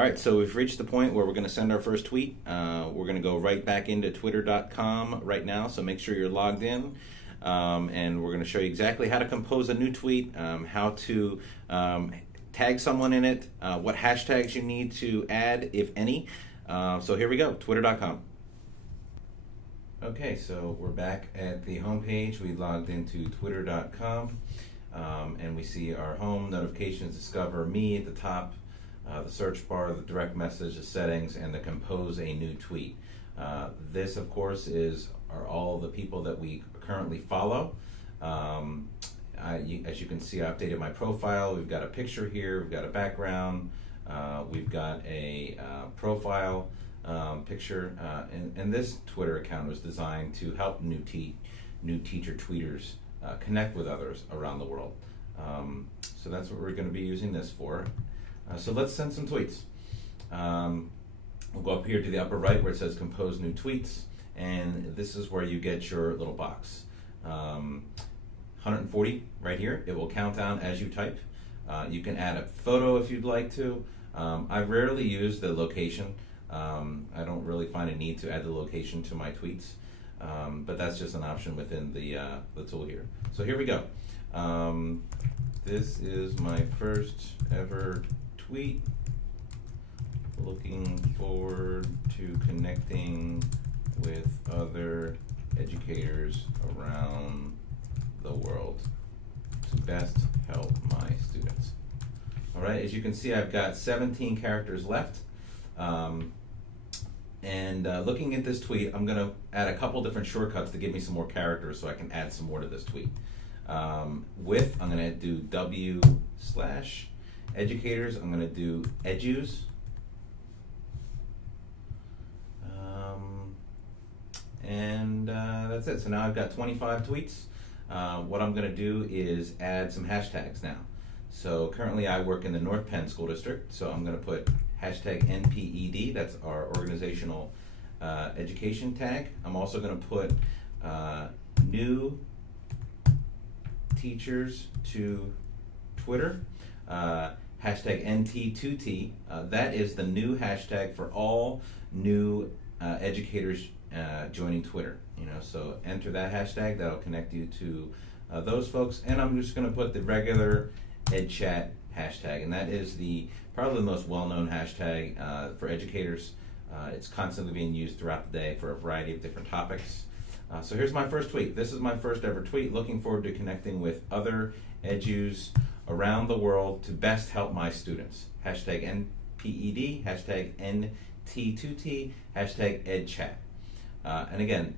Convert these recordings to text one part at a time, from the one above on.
All right, so we've reached the point where we're going to send our first tweet. We're going to go right back into twitter.com right now, so make sure you're logged in. And we're going to show you exactly how to compose a new tweet, how to tag someone in it, what hashtags you need to add, if any. So here we go, twitter.com. Okay, so we're back at the homepage. We logged into twitter.com, and we see our home, notifications, discover me at the top, the search bar, the direct message, the settings, and the compose a new tweet. This, of course, are all the people that we currently follow. As you can see, I updated my profile. We've got a picture here, we've got a background, we've got a profile picture, and this Twitter account was designed to help new teacher tweeters connect with others around the world. So that's what we're going to be using this for. So let's send some tweets. We'll go up here to the upper right where it says compose new tweets, and this is where you get your little box. 140 right here. It will count down as you type. You can add a photo if you'd like to. I rarely use the location. I don't really find a need to add the location to my tweets, but that's just an option within the tool here. So here we go. This is my first ever tweet. Looking forward to connecting with other educators around the world to best help my students. All right, as you can see, I've got 17 characters left. Looking at this tweet, I'm going to add a couple different shortcuts to give me some more characters so I can add some more to this tweet. I'm going to do w/educators. I'm going to do edus. That's it. So now I've got 25 tweets. What I'm going to do is add some hashtags now. So currently I work in the North Penn School District, so I'm going to put hashtag NPED, that's our organizational education tag. I'm also going to put new teachers to Twitter, hashtag NT2T. That is the new hashtag for all new educators joining Twitter. So enter that hashtag. That'll connect you to those folks. And I'm just going to put the regular EdChat hashtag, and that is probably the most well-known hashtag for educators. It's constantly being used throughout the day for a variety of different topics. So here's my first tweet. This is my first ever tweet. Looking forward to connecting with other edus around the world to best help my students. Hashtag NPED, hashtag NT2T, hashtag EdChat. And again,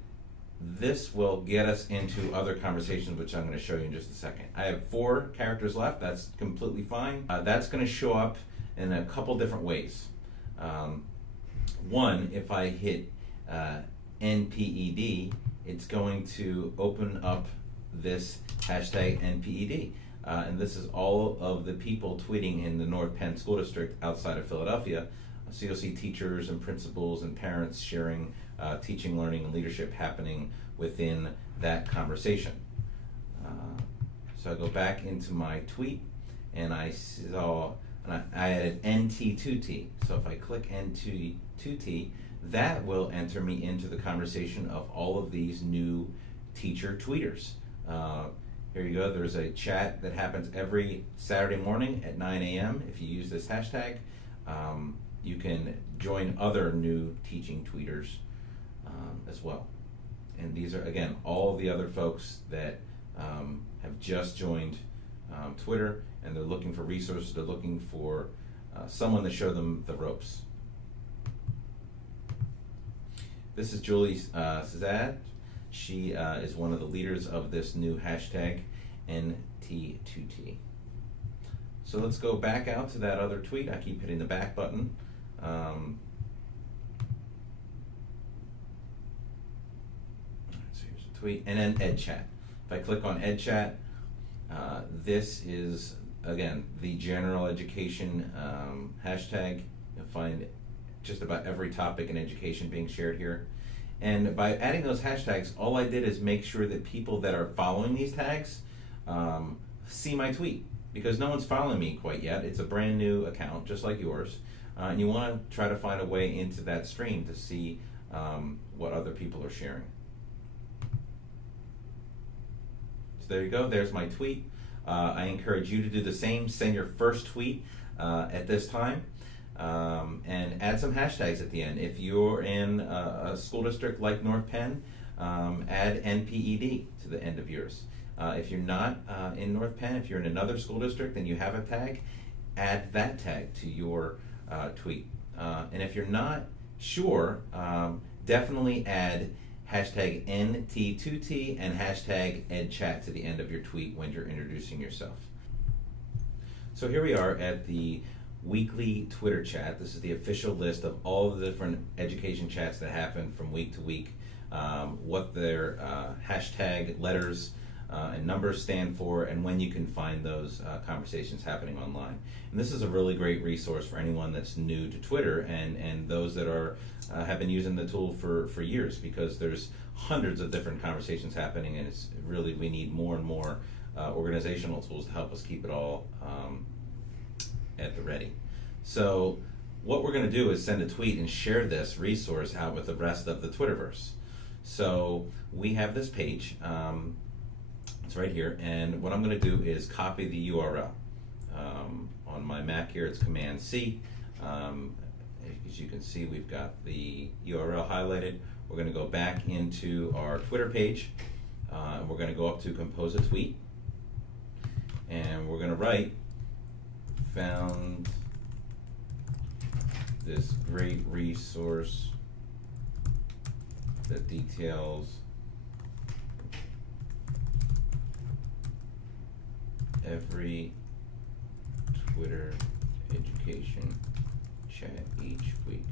this will get us into other conversations, which I'm going to show you in just a second. I have 4 characters left. That's completely fine. That's going to show up in a couple different ways. One, if I hit NPED, it's going to open up this hashtag NPED. And this is all of the people tweeting in the North Penn School District outside of Philadelphia. So you'll see teachers and principals and parents sharing teaching, learning, and leadership happening within that conversation. So I go back into my tweet, and I added NT2T. So if I click NT2T, that will enter me into the conversation of all of these new teacher tweeters. Here you go. There's a chat that happens every Saturday morning at 9 a.m. If you use this hashtag, you can join other new teaching tweeters as well. And these are, again, all the other folks that have just joined Twitter, and they're looking for resources. They're looking for someone to show them the ropes. This is Julie Cezad. She is one of the leaders of this new hashtag NT2T. So let's go back out to that other tweet. I keep hitting the back button. So here's a tweet, and then EdChat. If I click on EdChat, this is, again, the general education hashtag. You'll find just about every topic in education being shared here. And by adding those hashtags, all I did is make sure that people that are following these tags see my tweet, because no one's following me quite yet. It's a brand new account, just like yours. and you want to try to find a way into that stream to see what other people are sharing. So there you go, there's my tweet. I encourage you to do the same. Send your first tweet at this time, and add some hashtags at the end. If you're in a school district like North Penn, add NPED to the end of yours. If you're not in North Penn, if you're in another school district and you have a tag, add that tag to your tweet. And if you're not sure, definitely add hashtag NT2T and hashtag EdChat to the end of your tweet when you're introducing yourself. So here we are at the weekly Twitter chat. This is the official list of all the different education chats that happen from week to week, what their hashtag letters and numbers stand for, and when you can find those conversations happening online. And this is a really great resource for anyone that's new to Twitter and those that are have been using the tool for years, because there's hundreds of different conversations happening, and it's really, we need more and more organizational tools to help us keep it all at the ready. So what we're going to do is send a tweet and share this resource out with the rest of the Twitterverse. So we have this page. It's right here, and what I'm going to do is copy the URL. On my Mac here, it's Command C. As you can see, we've got the URL highlighted. We're going to go back into our Twitter page. We're going to go up to Compose a Tweet, and we're going to write, found this great resource that details every Twitter education chat each week.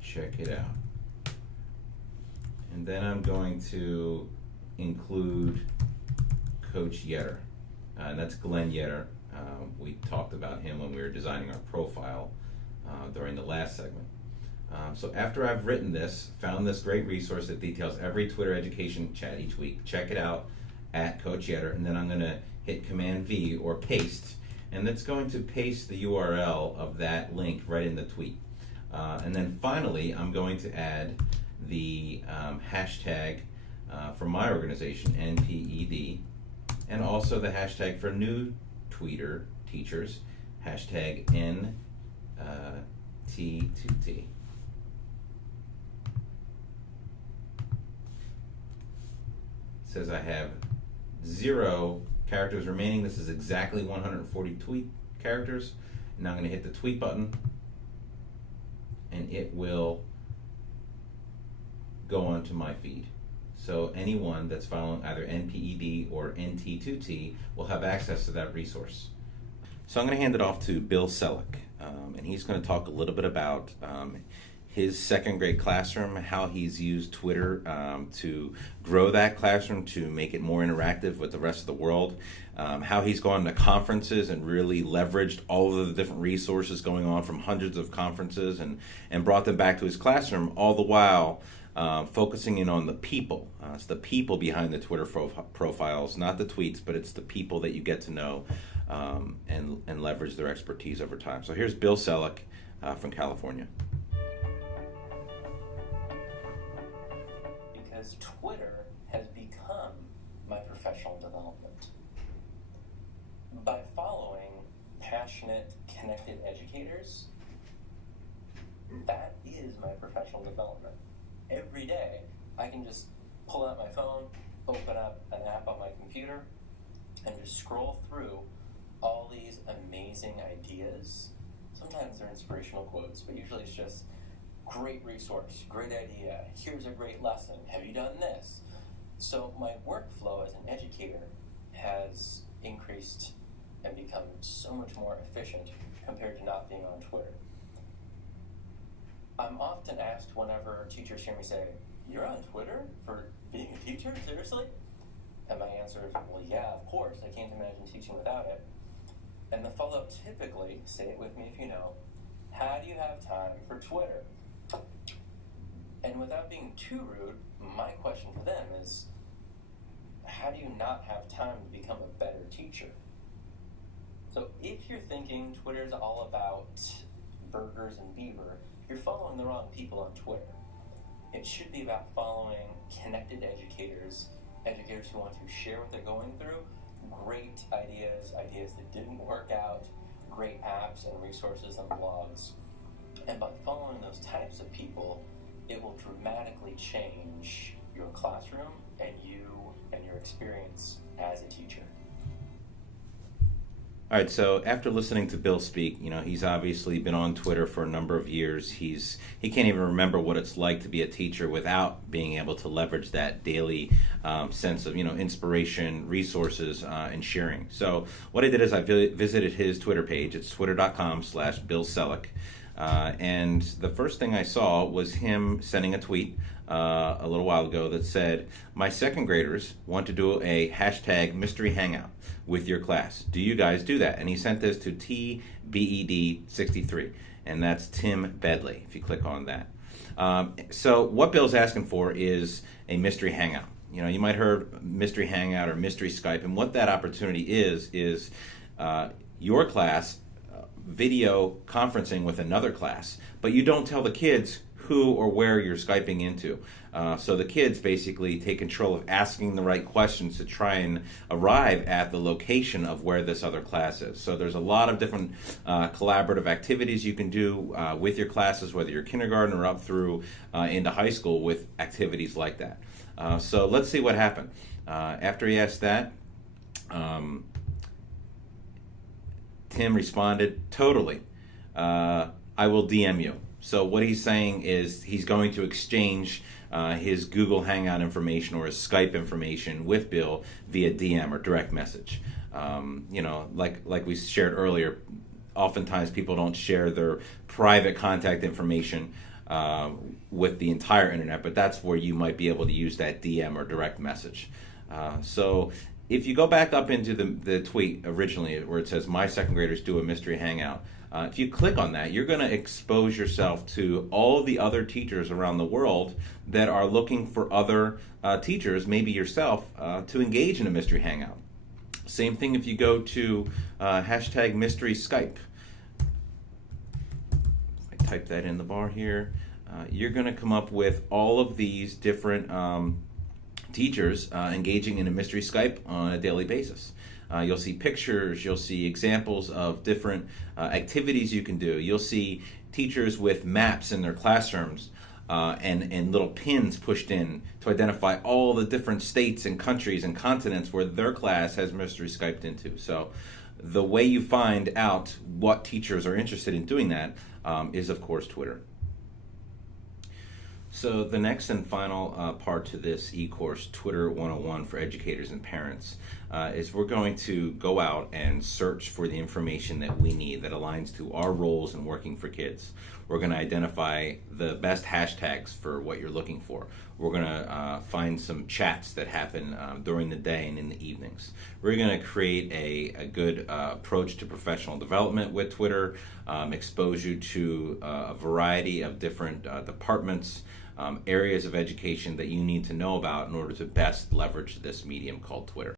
Check it out. And then I'm going to include Coach Yetter, and that's Glenn Yetter. We talked about him when we were designing our profile during the last segment. So after I've written this, found this great resource that details every Twitter education chat each week, check it out at Coach Yetter, and then I'm going to hit Command V or paste, and that's going to paste the URL of that link right in the tweet. And then finally, I'm going to add the hashtag for my organization, NPED, and also the hashtag for new tweeter teachers, hashtag NT2T. Says I have 0 characters remaining. This is exactly 140 tweet characters. Now I'm going to hit the tweet button, and it will go onto my feed. So anyone that's following either NPED or NT2T will have access to that resource. So I'm going to hand it off to Bill Selleck, and he's going to talk a little bit about his second grade classroom, how he's used Twitter to grow that classroom, to make it more interactive with the rest of the world, how he's gone to conferences and really leveraged all of the different resources going on from hundreds of conferences and brought them back to his classroom, all the while focusing in on the people. It's the people behind the Twitter profiles, not the tweets, but it's the people that you get to know and leverage their expertise over time. So here's Bill Selleck from California. Because Twitter has become my professional development. By following passionate, connected educators, that is my professional development. Every day, I can just pull out my phone, open up an app on my computer, and just scroll through all these amazing ideas. Sometimes they're inspirational quotes, but usually it's just great resource, great idea, here's a great lesson, have you done this? So my workflow as an educator has increased and become so much more efficient compared to not being on Twitter. I'm often asked whenever teachers hear me say, "You're on Twitter for being a teacher? Seriously?" And my answer is, well, yeah, of course. I can't imagine teaching without it. And the follow-up typically, say it with me if you know, how do you have time for Twitter? And without being too rude, my question to them is, how do you not have time to become a better teacher? So if you're thinking Twitter's all about burgers and beaver, you're following the wrong people on Twitter. It should be about following connected educators, educators who want to share what they're going through, great ideas that didn't work out, great apps and resources and blogs. And by following those types of people, it will dramatically change your classroom and you and your experience as a teacher. All right, so after listening to Bill speak, he's obviously been on Twitter for a number of years. He can't even remember what it's like to be a teacher without being able to leverage that daily sense of inspiration, resources, and sharing. So what I did is I visited his Twitter page. It's twitter.com/Bill Selleck. And the first thing I saw was him sending a tweet a little while ago that said, "My second graders want to do a hashtag mystery hangout with your class. Do you guys do that?" And he sent this to TBED63, and that's Tim Bedley, if you click on that. So what Bill's asking for is a mystery hangout. You might have heard mystery hangout or mystery Skype, and what that opportunity is your class video conferencing with another class, but you don't tell the kids who or where you're Skyping into. So the kids basically take control of asking the right questions to try and arrive at the location of where this other class is. So there's a lot of different collaborative activities you can do with your classes, whether you're kindergarten or up through into high school, with activities like that. So let's see what happened. After he asked that, Tim responded, "Totally. I will DM you." So what he's saying is he's going to exchange his Google Hangout information or his Skype information with Bill via DM or direct message. Like we shared earlier, oftentimes people don't share their private contact information with the entire internet, but that's where you might be able to use that DM or direct message. So if you go back up into the tweet originally where it says, "My second graders do a mystery hangout," if you click on that, you're going to expose yourself to all of the other teachers around the world that are looking for other teachers, maybe yourself, to engage in a mystery hangout. Same thing if you go to hashtag mystery Skype. I type that in the bar here. You're going to come up with all of these different teachers engaging in a mystery Skype on a daily basis. You'll see pictures, you'll see examples of different activities you can do. You'll see teachers with maps in their classrooms and little pins pushed in to identify all the different states and countries and continents where their class has mystery Skyped into. So the way you find out what teachers are interested in doing that is, of course, Twitter. So the next and final part to this e-course, Twitter 101 for educators and parents, is we're going to go out and search for the information that we need that aligns to our roles in working for kids. We're going to identify the best hashtags for what you're looking for. We're going to find some chats that happen during the day and in the evenings. We're going to create a good approach to professional development with Twitter, expose you to a variety of different departments, areas of education that you need to know about in order to best leverage this medium called Twitter.